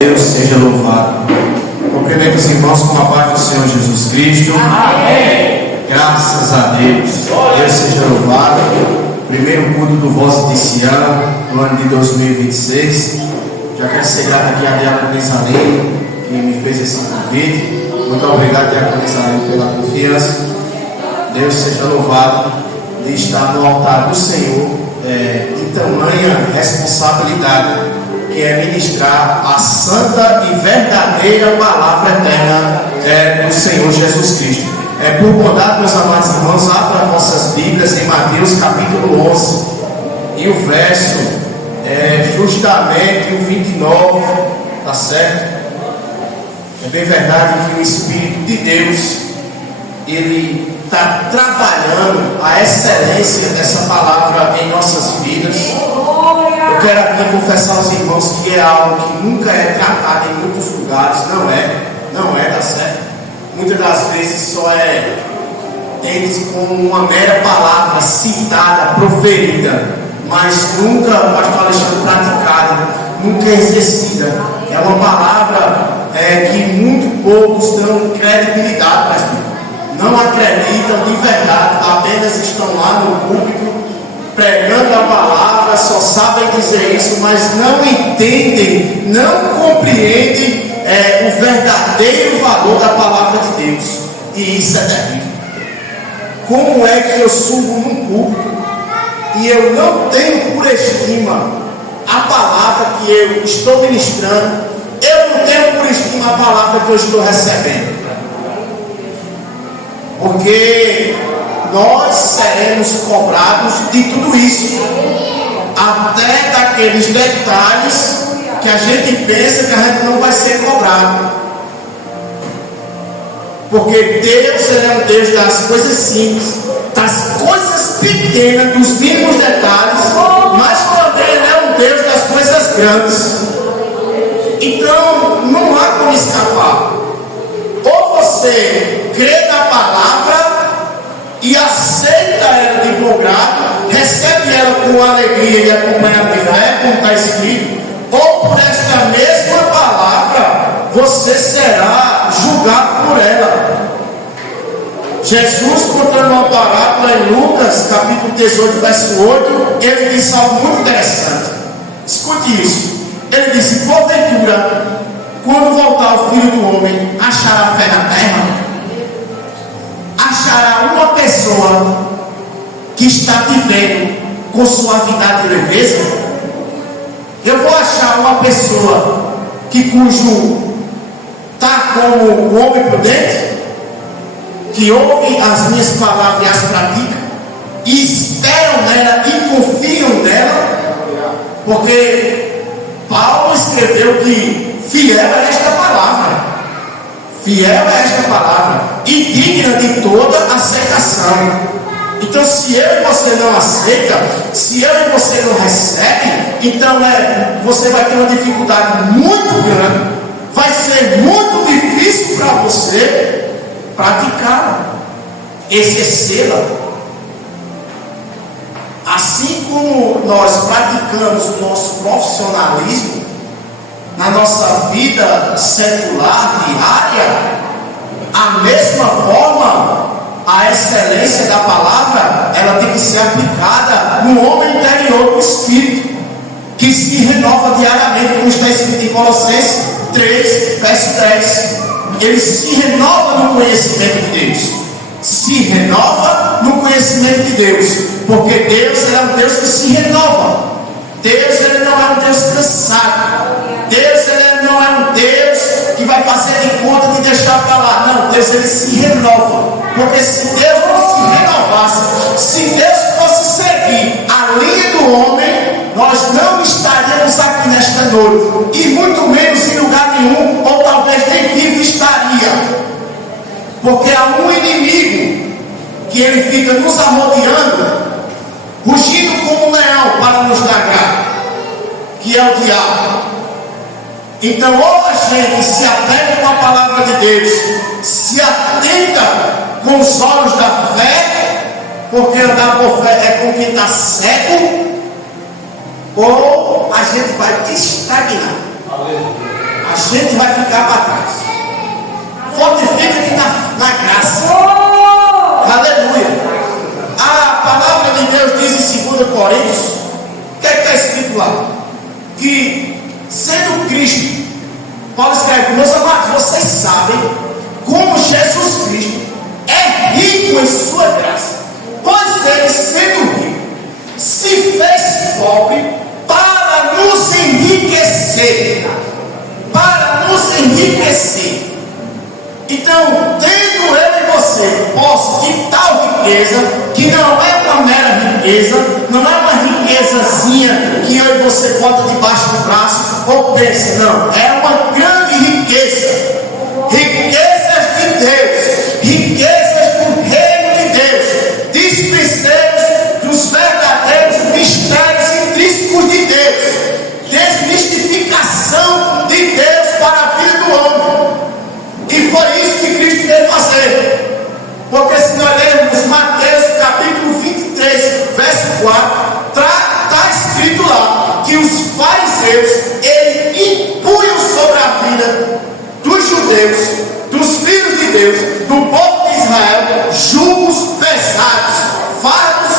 Deus seja louvado. Cumprimento os irmãos com a paz do Senhor Jesus Cristo. Amém. Graças a Deus. Deus seja louvado. Primeiro culto do vosso desse ano, no ano de 2026. Já quero ser grato aqui a Diaconisa Aline, que me fez esse convite. Muito obrigado, Diaconisa Aline, pela confiança. Deus seja louvado de estar no altar do Senhor em tamanha responsabilidade, que é ministrar a santa e verdadeira palavra eterna do Senhor Jesus Cristo. Por bondade, meus amados irmãos, abra vossas Bíblias em Mateus capítulo 11 e o verso justamente o 29, tá certo? É bem verdade que o Espírito de Deus, ele está trabalhando a excelência dessa palavra em nossas vidas. Eu quero aqui confessar aos irmãos que é algo que nunca é tratado em muitos lugares. Não é, tá certo? Muitas das vezes só é eles como uma mera palavra citada, proferida, mas nunca, pastor Alexandre, praticada, nunca exercida. É uma palavra que muito poucos dão credibilidade, pastor. Não acreditam de verdade, apenas estão lá no púlpito pregando a palavra, só sabem dizer isso, mas não entendem, não compreendem o verdadeiro valor da palavra de Deus. E isso é terrível. Como é que eu subo num púlpito e eu não tenho por estima a palavra que eu estou ministrando? Eu não tenho por estima a palavra que eu estou recebendo. Porque nós seremos cobrados de tudo isso, até daqueles detalhes que a gente pensa que a gente não vai ser cobrado. Porque Deus, ele é um Deus das coisas simples, das coisas pequenas, dos mínimos detalhes, mas também ele é um Deus das coisas grandes. Então não há como escapar. Ou você crê na palavra e aceita ela de bom grado, recebe ela com alegria e acompanhada de fé, como está escrito, ou por esta mesma palavra você será julgado por ela. Jesus, contando uma parábola em Lucas capítulo 18, verso 8, ele disse algo muito interessante. Escute isso. Ele disse: porventura, quando voltar o Filho do Homem, achará fé na terra? Achará uma pessoa que está vivendo com suavidade e leveza? Eu vou achar uma pessoa cujo está como o homem prudente, que ouve as minhas palavras e as pratica, e esperam nela e confiam nela, porque Paulo escreveu que fiel é esta palavra. Fiel é esta palavra e digna de toda aceitação. Então, se eu e você não aceita, se eu e você não recebe, então você vai ter uma dificuldade muito grande. Vai ser muito difícil para você praticar, exercê-la. Assim como nós praticamos o nosso profissionalismo na nossa vida secular, diária, a mesma forma, a excelência da palavra, ela tem que ser aplicada no homem interior do Espírito, que se renova diariamente, como está escrito em Colossenses 3, verso 10. Ele se renova no conhecimento de Deus. Se renova no conhecimento de Deus, porque Deus é um Deus que se renova. Deus, ele não é um Deus cansado. Deus, ele não é um Deus que vai fazer de conta de deixar para lá. Não, Deus, ele se renova. Porque se Deus não se renovasse, se Deus fosse seguir a linha do homem, nós não estaríamos aqui nesta noite, e muito menos em lugar nenhum, ou talvez nem vivo estaria. Porque há um inimigo que ele fica nos arrodeando, rugindo como um leão para nos tragar, que é o diabo. Então, ou a gente se apega com a palavra de Deus, se atenta com os olhos da fé, porque andar por fé é com quem está cego, ou a gente vai estagnar. A gente vai ficar para trás. Fortifica-te na graça. Aleluia. A palavra de Deus diz em 2 Coríntios, o que é que está escrito lá? Que sendo Cristo, Paulo escreve: meus amados, vocês sabem como Jesus Cristo é rico em sua graça, pois ele, sendo rico, se fez pobre para nos enriquecer. Para nos enriquecer. Então, tendo ele e você posse de tal riqueza, que não é uma mera riqueza, não é uma riquezazinha que eu e você bota debaixo do braço ou pensa, não, é uma grande riqueza. Riquezas de Deus, riquezas do reino de Deus, dispenseiros dos verdadeiros mistérios intrínsecos de Deus, desmistificação de Deus para a vida do homem. E foi isso que Cristo veio fazer. Porque se nós lermos Mateus capítulo 23, verso 4, está escrito lá que os fariseus, eles impunham sobre a vida dos judeus, dos filhos de Deus, do povo de Israel, julgos pesados, fardos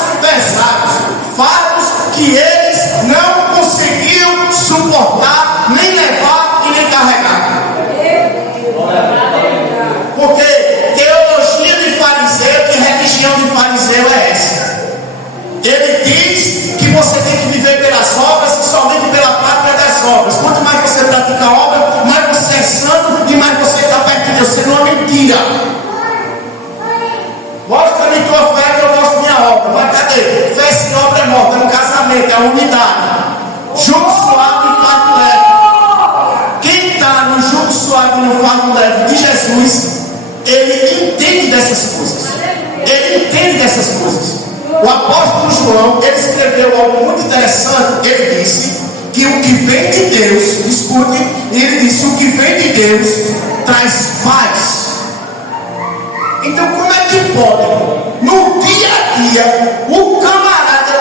que eles não conseguiam suportar, nem levar e nem carregar. Porque teologia de fariseu e religião de fariseu é essa. Ele diz que você tem que viver pelas obras e somente pela prática das obras. Quanto mais você pratica a obra, mais você é santo e mais você está perto de Deus. Isso não é mentira. Mostra-me tua fé que eu mostro minha obra. Mas cadê? Fé sem obra é morta, é um casamento, é a unidade. Jugo suave e fardo leve. Quem está no jugo suave e no fardo leve de Jesus, ele entende dessas coisas. Ele entende dessas coisas. O apóstolo João, ele escreveu algo muito interessante. Ele disse que o que vem de Deus, escute, ele disse: o que vem de Deus traz paz. Então, como é que pode, no dia a dia, o camarada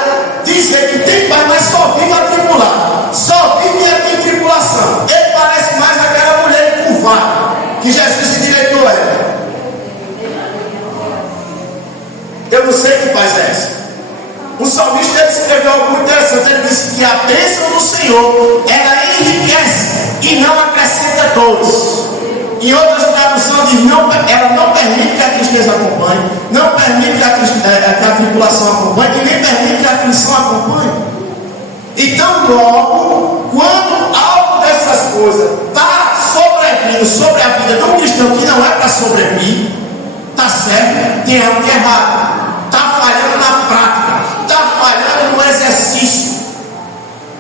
dizer que tem paz, mas só vive atribulado, só vive em tribulação? Ele parece mais aquela mulher encurvada que Jesus endireitou ela. Eu não sei que paz é essa. O salmista, ele escreveu algo muito interessante. Ele disse que a bênção do Senhor, ela enriquece e não acrescenta dores. Em outras traduções diz, ela não permite que a tristeza acompanhe, não permite que a tribulação acompanhe e nem permite que a aflição acompanhe. Então, logo, quando algo dessas coisas está sobrevindo sobre a vida de um cristão que não é para sobreviver, está certo, tem algo que é errado, está falhando na prática, está falhando no exercício.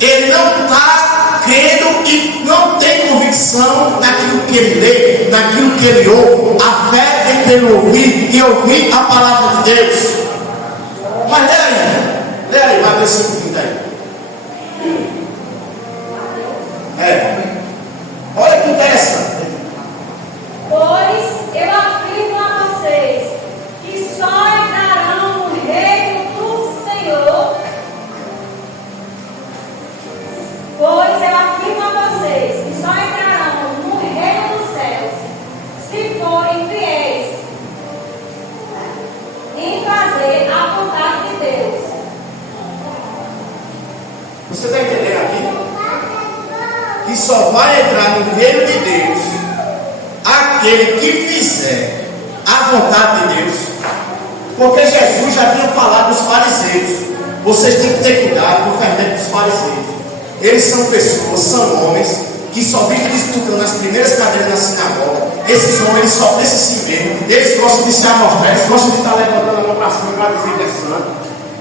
Ele não está crendo e não tem convicção naquilo que ele lê, naquilo que ele ouve. A fé tem pelo ouvir e ouvir a palavra de Deus. Mas lê aí, Mateus 5:30 aí. Olha que interessante. Pois eu afirmo a vocês que só entrarão no reino do Senhor. Pois eu afirmo a vocês que só entrarão no reino dos céus se forem fiéis em fazer a vontade de Deus. Você está entendendo aqui? Que só vai entrar no reino de Deus aquele que fizer a vontade de Deus. Porque Jesus já tinha falado dos fariseus. Vocês têm que ter cuidado com o fermento dos fariseus. Eles são pessoas, são homens que só vivem disputando as primeiras cadeiras na sinagoga. Esses homens, eles só pensam em si mesmo. Eles gostam de se amostrar, eles gostam de estar levantando a mão para cima para dizer que é santo.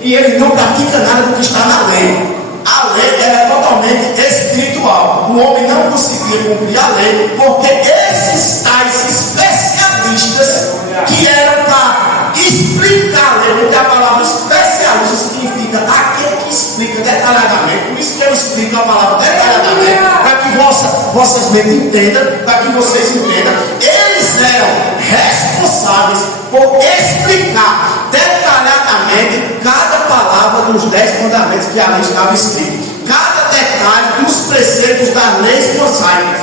E eles não praticam nada do que está na lei. A lei era totalmente espiritual. O homem não conseguia cumprir a lei, porque esses tais especialistas que eram para explicar a lei, porque a palavra especialista significa aquele que explica detalhadamente. Por isso que eu explico a palavra detalhadamente, para que vossas mentes entendam, para que vocês entendam. Eles eram responsáveis por explicar detalhadamente cada palavra dos 10 mandamentos que ali estava escrito, cada detalhe dos preceitos das leis mosaicas.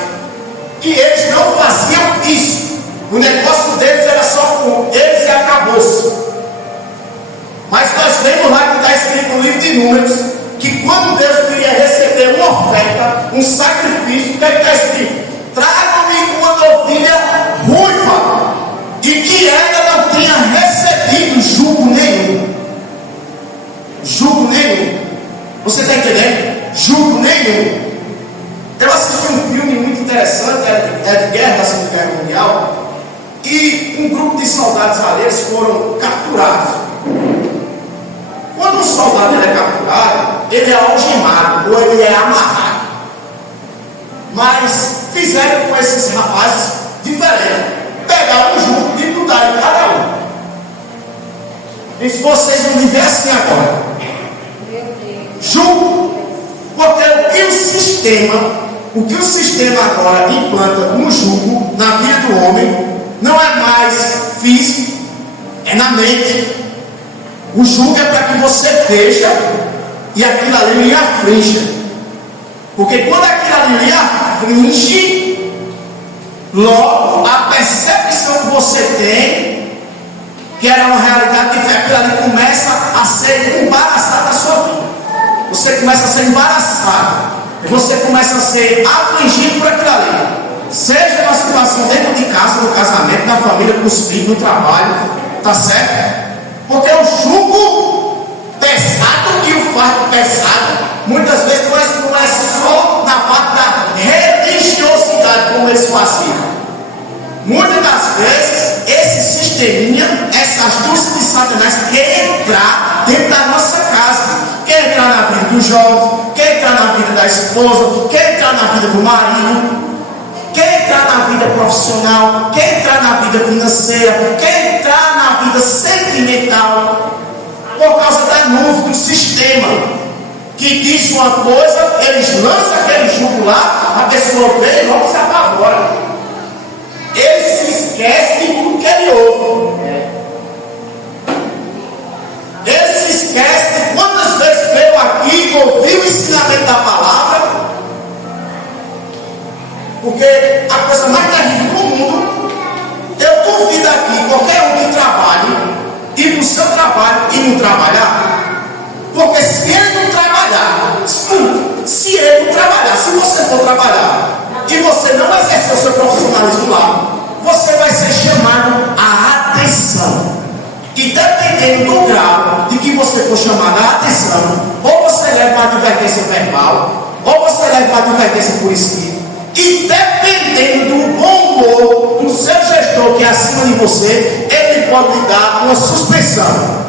tragam-me uma novilha ruiva, e que ainda não tenha recebido jugo nenhum. Jugo nenhum. Você está entendendo? Jugo nenhum. Eu assisti um filme muito interessante, é de guerra, da Segunda Guerra Mundial, e um grupo de soldados alheios foram capturados. Quando um soldado é capturado, ele é algemado ou ele é amarrado. Mas fizeram com esses rapazes diferente. Pegaram o jugo e botaram em cada um. E se vocês vão viver assim agora, jugo, porque o que o sistema agora implanta no jugo, na vida do homem, não é mais físico, é na mente. O jugo é para que você veja e aquilo ali lhe aflige. Porque quando aquilo ali lhe aflige, logo a percepção que você tem, que era uma realidade diferente, aquilo ali começa a ser embaraçado da sua vida. Você começa a ser embaraçado. Você começa a ser afligido por aquilo ali. Seja uma situação dentro de casa, no casamento, na família, com os filhos, no trabalho. Tá certo? Porque o jugo pesado e o fardo pesado, muitas vezes não é só na parte da religiosidade, como eles faziam. Muitas das vezes, esse sisteminha, essa astúcia de Satanás, quer entrar dentro da nossa casa. Quer entrar na vida do jovem, quer entrar na vida da esposa, quer entrar na vida do marido, quer entrar na vida profissional, quer entrar na vida financeira, quer entrar na vida sentimental, por causa da nuvem do sistema, que diz uma coisa, eles lançam aquele jugo lá, a pessoa vê e logo se apavora. Ele se esquece de tudo que ele ouve. Ele se esquece de quantas vezes veio aqui e ouviu o ensinamento da palavra. Porque a coisa mais terrível do mundo, eu duvido aqui, qualquer um que trabalhe, ir para o seu trabalho e não trabalhar. Porque se ele não trabalhar, escuta, se ele não trabalhar, se você for trabalhar e você não exercer o seu profissionalismo lá, você vai ser chamado à atenção. E dependendo do grau de que você for chamado à atenção, ou você leva uma advertência verbal, ou você leva uma advertência por escrito. E dependendo do bom humor do seu gestor que é acima de você, ele pode lhe dar uma suspensão.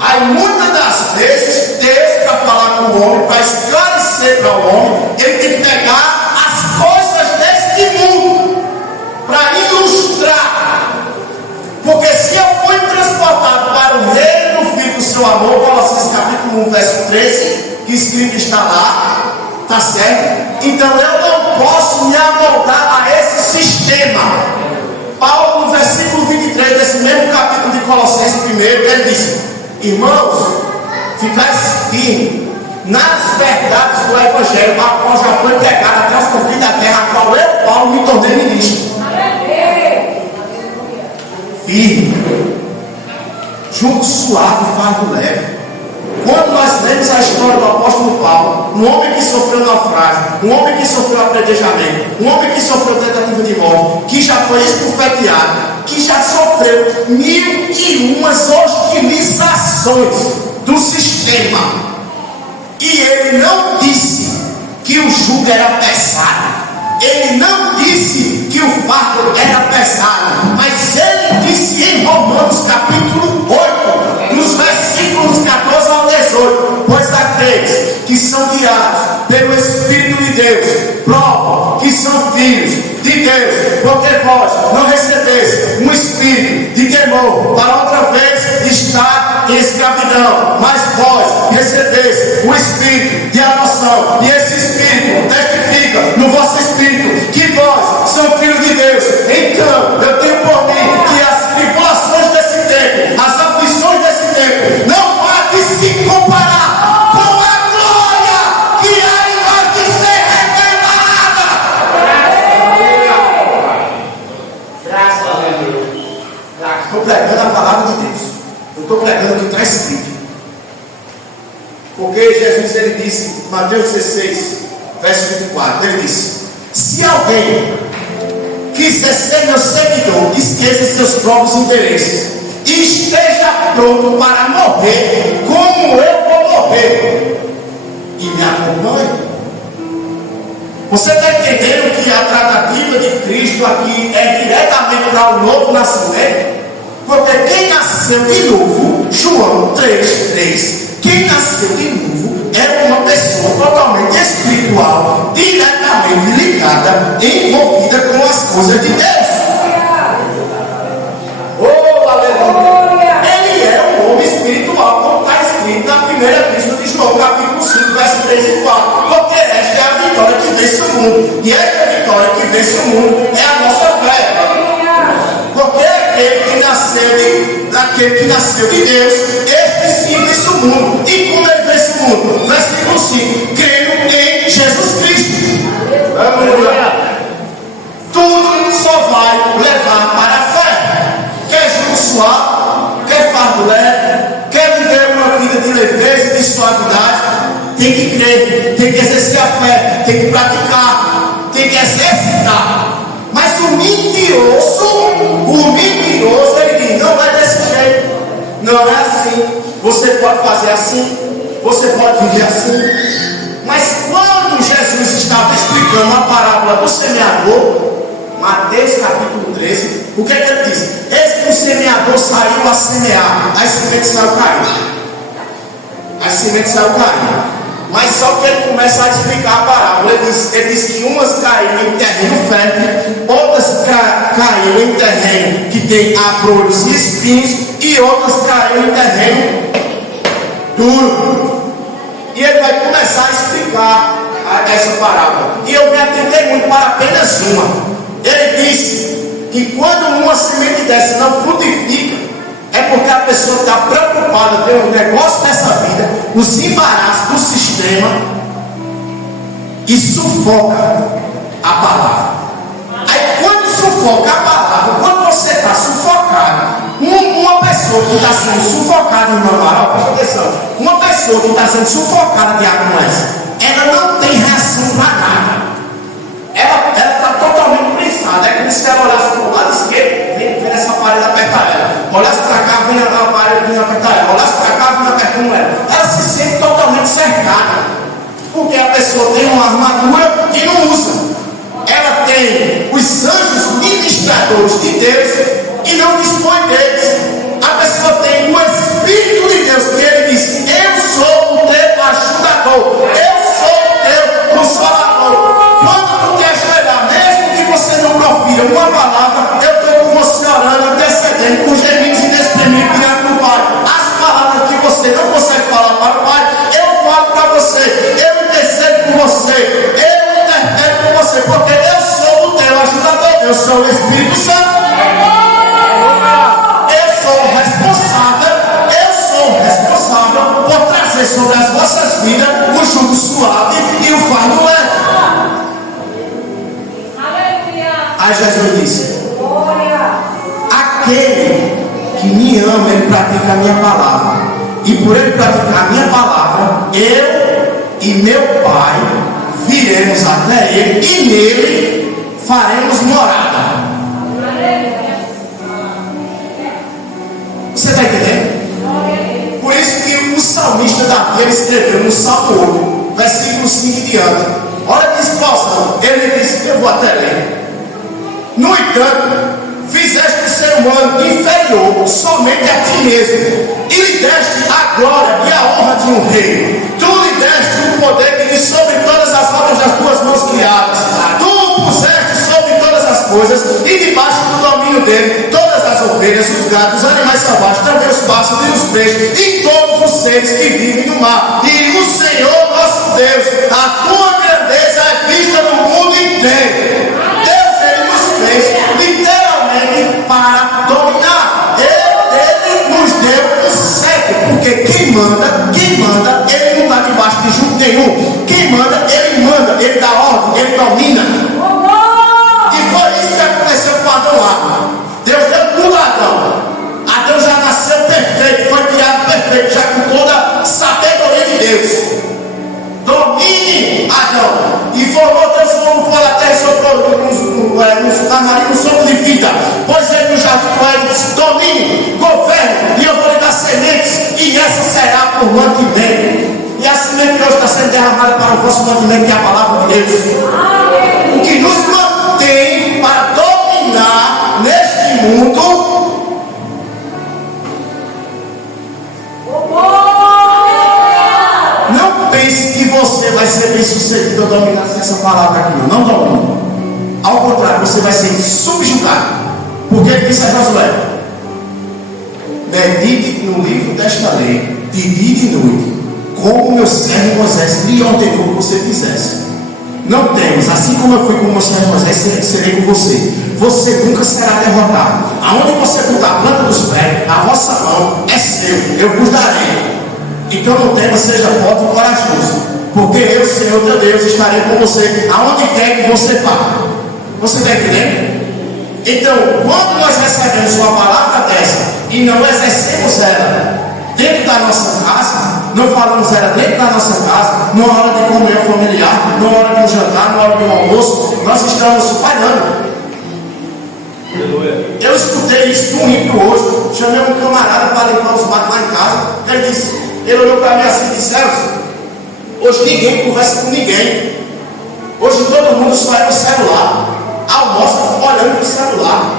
Aí muitas das vezes, Deus, para falar com o homem, para esclarecer para o homem, ele tem que pegar as coisas deste mundo para ilustrar. Porque se eu fui transportado para o reino do Filho do seu amor, Colossenses capítulo 1, verso 13, que escrito está lá, tá certo? Então eu não posso me amoldar a esse sistema. Paulo, no versículo 23 desse mesmo capítulo de Colossenses 1, ele disse: irmãos, ficais firmes nas verdades do Evangelho, a qual já foi pregada até os confins da terra, a qual eu, Paulo, me tornei ministro. Firme, jugo suave, fardo leve. Quando nós lemos a história do apóstolo Paulo, um homem que sofreu naufrágio, um homem que sofreu apedrejamento, um homem que sofreu tentativa de morte, que já foi esbofeteado, que já sofreu 1001 hostilizações do sistema, e ele não disse que o jugo era pesado. Ele não disse que o fardo era pesado, mas ele disse em Romanos capítulo 8, nos versículos 14 ao 18: pois aqueles que são guiados pelo Espírito de Deus provam que são filhos de Deus, porque vós não recebeste um espírito de temor para outra vez estar em escravidão, mas vós recebeste um espírito de adoção, e esse espírito testifica no vosso espírito que vós são filhos de Deus. Então eu tenho por mim que as tribulações desse tempo, as aflições desse tempo, não podem se comparar com a glória que há em nós de ser revelada. Graças a Deus. Estou pregando a palavra de Deus. Eu estou pregando o que está escrito. Porque Jesus, ele disse, Mateus 16, verso 24, ele disse: se alguém quiser ser meu seguidor, esqueça seus próprios interesses e esteja pronto para morrer como eu vou morrer, e me acompanhe. Você está entendendo que a tratativa de Cristo aqui é diretamente para o novo nascimento? Porque quem nasceu de novo, João 3:3, quem nasceu de novo é uma pessoa totalmente espiritual, diretamente ligada, envolvida com as coisas de Deus. Oh, aleluia! Ele é um homem espiritual, como está escrito na primeira epístola de João, capítulo 5, verso 3 e 4. Porque esta é a vitória que vence o mundo. E esta vitória que vence o mundo é a nossa fé. Porque aquele que nasceu de Deus, este sim vence o mundo. E como ele vence o mundo? Versículo 5: crendo em Jesus Cristo. Aleluia! Tudo só vai levar para a fé. Quer jugo suave, quer fardo leve, quer viver uma vida de leveza e de suavidade, tem que crer, tem que exercer a fé, tem que praticar, tem que exercitar. Mas o mentiroso, ele diz: não é desse jeito, não é assim. Você pode fazer assim, você pode viver assim. Mas quando Jesus estava explicando a parábola do semeador, Mateus capítulo 13, o que é que ele diz? Eis que o semeador saiu a semear, as sementes saíram caindo. As sementes saíram caindo. Mas só que ele começa a explicar a parábola. Ele diz que umas caíram em terreno fértil, outras caíram em terreno que tem abrolhos e espinhos, e outras caíram em terreno duro. E ele vai começar a explicar essa parábola. E eu me atentei muito para apenas uma. Ele disse que quando uma semente dessa não frutifica, é porque a pessoa está preocupada com o negócio dessa vida, os embaraços do sistema, e sufoca a palavra. Aí quando sufoca a palavra, quando você está sufocado, uma pessoa que está sendo sufocada em uma palavra, presta atenção, uma pessoa que está sendo sufocada de água como essa, ela não tem reação para nada. Ela está totalmente prensada. É como se ela olhasse para o lado esquerdo, vem essa parede apertar ela. Olhasse para cá, vem a parede, vem apertar ela. Olhasse para cá, vem apertando ela. Ela se sente totalmente cercada. Porque a pessoa tem uma armadura e não usa. Ela tem os anjos ministradores de Deus e não dispõe deles. A pessoa tem o Espírito de Deus, que ele diz: eu sou o teu ajudador, eu sou o teu consolador. Quando tu quer ajoelhar, mesmo que você não profira uma palavra, eu estou com você orando, intercedendo, com gemidos inexprimíveis diante do Pai. As palavras que você não consegue falar para o Pai, eu falo para você, eu intercedo por você, eu interpreto por você, porque eu sou o teu ajudador, eu sou o Espírito Santo. Eu sou responsável por trazer sobre as vossas vidas o jugo suave e o fardo leve. Aí Jesus disse: aquele que me ama, ele pratica a minha palavra. E por ele praticar a minha palavra, eu e meu Pai viremos até ele e nele faremos morada. Você está entendendo? Por isso que o salmista Davi, ele escreveu no Salmo 8, versículo 5 em diante. Olha que explosão. Ele disse: eu vou até ler. No entanto, fizeste o ser humano inferior somente a ti mesmo, e lhe deste a glória e a honra de um rei. Tu lhe deste o poder que diz sobre todas as obras das tuas mãos criadas. Tu o puseste sobre todas as coisas, e debaixo do domínio dele todas as ovelhas, os gatos, os animais selvagens, também os pássaros e os peixes, e todos os seres que vivem no mar. E o Senhor nosso Deus, a tua grandeza é vista no mundo inteiro. Literalmente para dominar. Ele nos deu o cetro, porque quem manda, ele não está debaixo de jugo nenhum. Quem manda, ele dá ordem, ele domina. E foi isso que aconteceu com Adão lá. Deus deu tudo a Adão. Adão já nasceu perfeito, foi criado perfeito, já com toda a sabedoria de Deus. Domine Adão. E nosso mantimento, que é a palavra de Deus. O que nos mantém para dominar neste mundo. Não pense que você vai ser bem sucedido ao dominar essa palavra aqui. Não domina. Ao contrário, você vai ser subjugado. Porque ele disse a Josué: medite no livro desta lei, de dia e de noite, como meu servo Moisés lhe ordenou que você fizesse. Não temas, assim como eu fui com o meu servo Moisés, serei com você. Você nunca será derrotado. Aonde você botar a planta dos pés, a vossa mão é seu, eu vos darei. Então não temas, seja forte e corajoso, porque eu, Senhor teu Deus, estarei com você aonde quer que você vá. Você está entendendo? Então, quando nós recebemos uma palavra dessa e não exercemos ela dentro da nossa casa, não falamos ela dentro da nossa casa, numa hora de comunhão familiar, numa hora de um jantar, numa hora de um almoço, nós estamos falhando. Eu escutei isso num rito hoje. Chamei um camarada para limpar os matos lá em casa. Ele olhou para mim assim e disse: Celso, hoje ninguém conversa com ninguém. Hoje todo mundo só é no celular. Almoça olhando para o celular.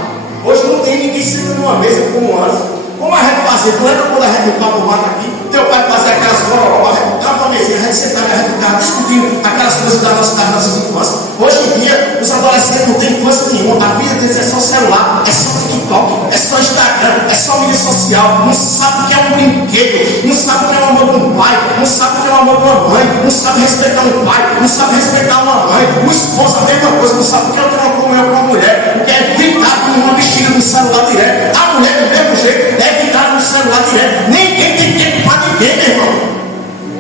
Hoje não tem ninguém sentado numa mesa como antes. Como a gente fazia? Tu lembra quando a gente limpava o mato aqui? Teu pai fazia aquelas gororobas, a gente dava uma mesinha, a gente sentava, a gente ficava discutindo aquelas coisas das nossas infâncias. Hoje em dia, os adolescentes não têm infância nenhuma. A vida deles é só celular, é só TikTok, é só Instagram, é só mídia social. Não sabe o que é um brinquedo, não sabe o que é o amor de um pai, não sabe o que é o amor de uma mãe, não sabe respeitar um pai, não sabe respeitar uma mãe, o esposo a mesma coisa, não sabe o que é ter uma comunhão com uma mulher, o que é ficar com uma bexiga no celular direto. A mulher do mesmo jeito é ficar no celular direto. Ninguém tem tempo para ninguém, meu irmão.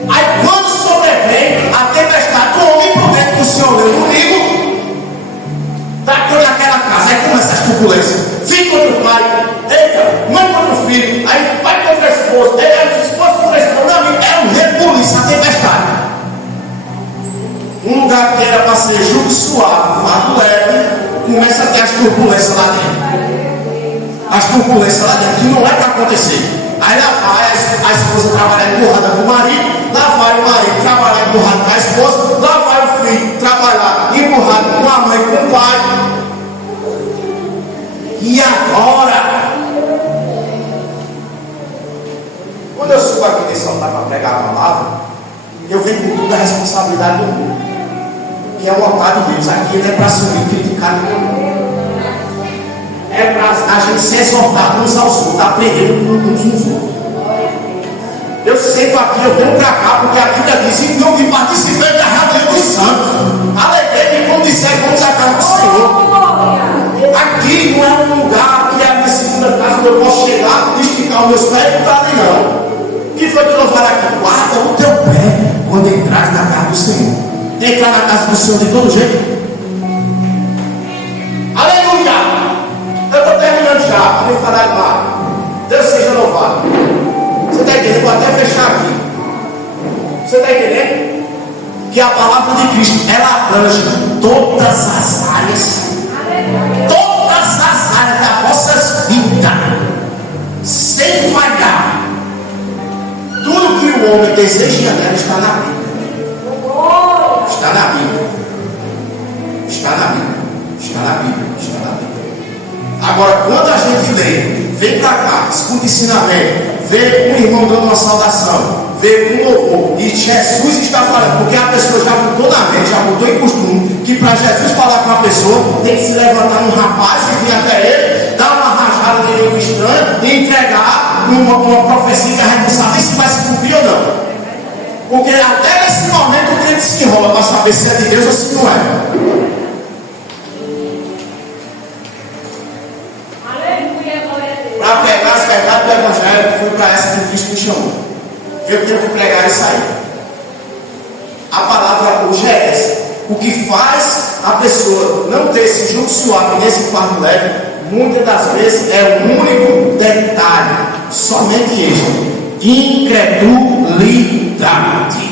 Aí quando sobrevém a tempestade do homem prudente que o Senhor leu comigo, bateu naquela casa, aí começa as turbulências. Filho contra o pai, eita, mãe contra o filho, aí pai contra a esposa, esposa contra a esposa. Não, é um rebuliço, a tempestade. Um lugar que era para ser jugo suave, fardo leve, começa a ter as turbulências lá dentro. As turbulências lá dentro, que não é para acontecer. Aí lá vai a esposa trabalhar empurrada com o marido, lá vai o marido trabalhar empurrado com a esposa, lá vai o filho trabalhar empurrado com a mãe, com o pai. E agora, quando eu subo aqui desse altar para pregar a palavra, eu venho com toda a responsabilidade do mundo, que é o altar de Deus. Aqui não é para assumir, criticar ninguém. É para a gente se exortar uns aos outros, aprendendo uns nos outros. Eu sento aqui, eu venho para cá, porque a Bíblia diz: então que participei da reunião dos santos. Alegrei que, como disser, vamos à casa do Senhor. Aqui não é um lugar que é a minha segunda casa, onde eu posso chegar, esticar os meus pés e botar ali, não. O que foi que eu falar aqui? Guarda o teu pé quando entrar na casa do Senhor. Entrar na casa do Senhor de todo jeito. Aleluia! Eu estou terminando já, para me falar de mais. Deus seja louvado. Você está entendendo? Vou até fechar aqui. Você está entendendo? Que a palavra de Cristo, ela abrange todas as áreas. Todas as áreas das vossas vidas. Sem falhar. Tudo que o homem deseja nela está na Bíblia. Está na Bíblia. Está na Bíblia. Está na Bíblia. Está na Bíblia. Agora, quando a gente lê, vem para cá, escuta ensinamento, vê um irmão dando uma saudação, vê um louvor, e Jesus está falando, porque a pessoa já mudou na mente, já mudou em costume, que para Jesus falar com a pessoa, tem que se levantar um rapaz e vir até ele, dar uma rajada nele um estranho e entregar uma profecia que a gente não sabe se vai se cumprir ou não. Porque até nesse momento o crente se enrola para saber se é de Deus ou se não é. Para pegar as verdades do Evangelho, foi para essa que Cristo me chamou. Eu tenho que pregar isso aí. A palavra hoje é essa. O que faz a pessoa não ter esse jugo suave nesse fardo leve, muitas das vezes é o único detalhe, somente isso: incredulidade.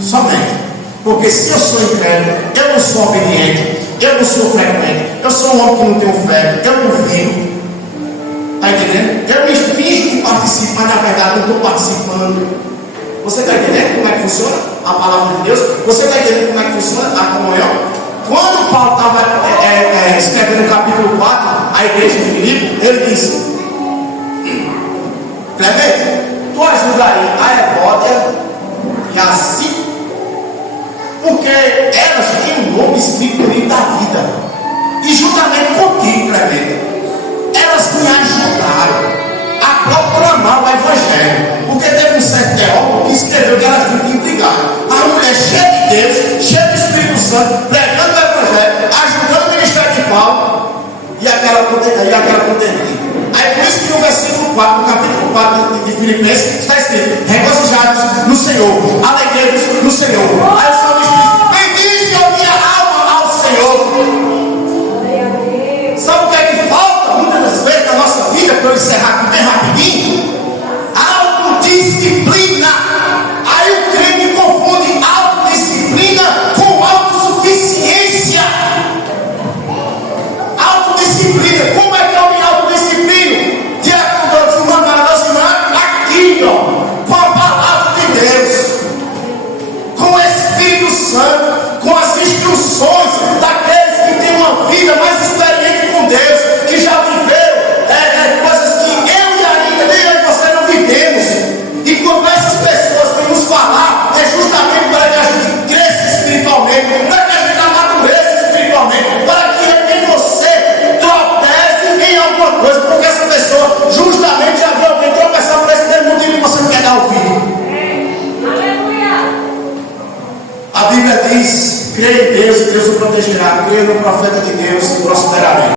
Somente. Porque se eu sou incrédulo, eu não sou obediente, eu não sou frequente, eu sou um homem que não tenho fé, eu não vivo. Está entendendo? Eu me finjo que participo, mas na verdade não estou participando. Você está entendendo como é que funciona? a palavra de Deus. Você está entendendo como é que funciona a comunhão? Quando Paulo estava escrevendo o capítulo 4, a igreja de Filipe, ele disse: Clemente, tu ajuda aí a Evódia e a Sintique, porque elas têm um novo espírito no livro da vida. E juntamente contigo, Clemente, elas me ajudaram a proclamar o Evangelho. Porque teve um certo teólogo que escreveu que elas tinham que brigar. A mulher cheia de Deus, cheia do Espírito Santo, pregando o Evangelho, ajudando o ministério de Paulo e aquela contendida. Aí por isso que no versículo 4, no capítulo 4 de Filipenses, está escrito: regozijados no Senhor, alegrai-vos no Senhor. Aí o salmista diz: bendize a minha alma ao Senhor. Sabe o que é que falta muitas das vezes na nossa vida, para eu encerrar aqui bem rapidinho? Autodisciplina. Aí o crente confunde autodisciplina com autossuficiência. Autodisciplina. Como é que eu me autodisciplino? De acordo com uma maravilhosa aqui, ó, com a palavra de Deus, com o Espírito Santo, com as instruções daqueles que têm uma vida mais experiente com Deus, que já viveram coisas que eu e ainda nem eu e você não vivemos. E quando essas pessoas vêm nos falar, é justamente para que a gente cresça espiritualmente, para que a gente amadureça espiritualmente, para que nem você tropece em alguma coisa, porque essa pessoa justamente já viu alguém tropeçar por esse mesmo motivo que você não quer dar ouvido. A Bíblia diz: creia em Deus e Deus o protegerá. Creia no profeta de Deus e prosperará.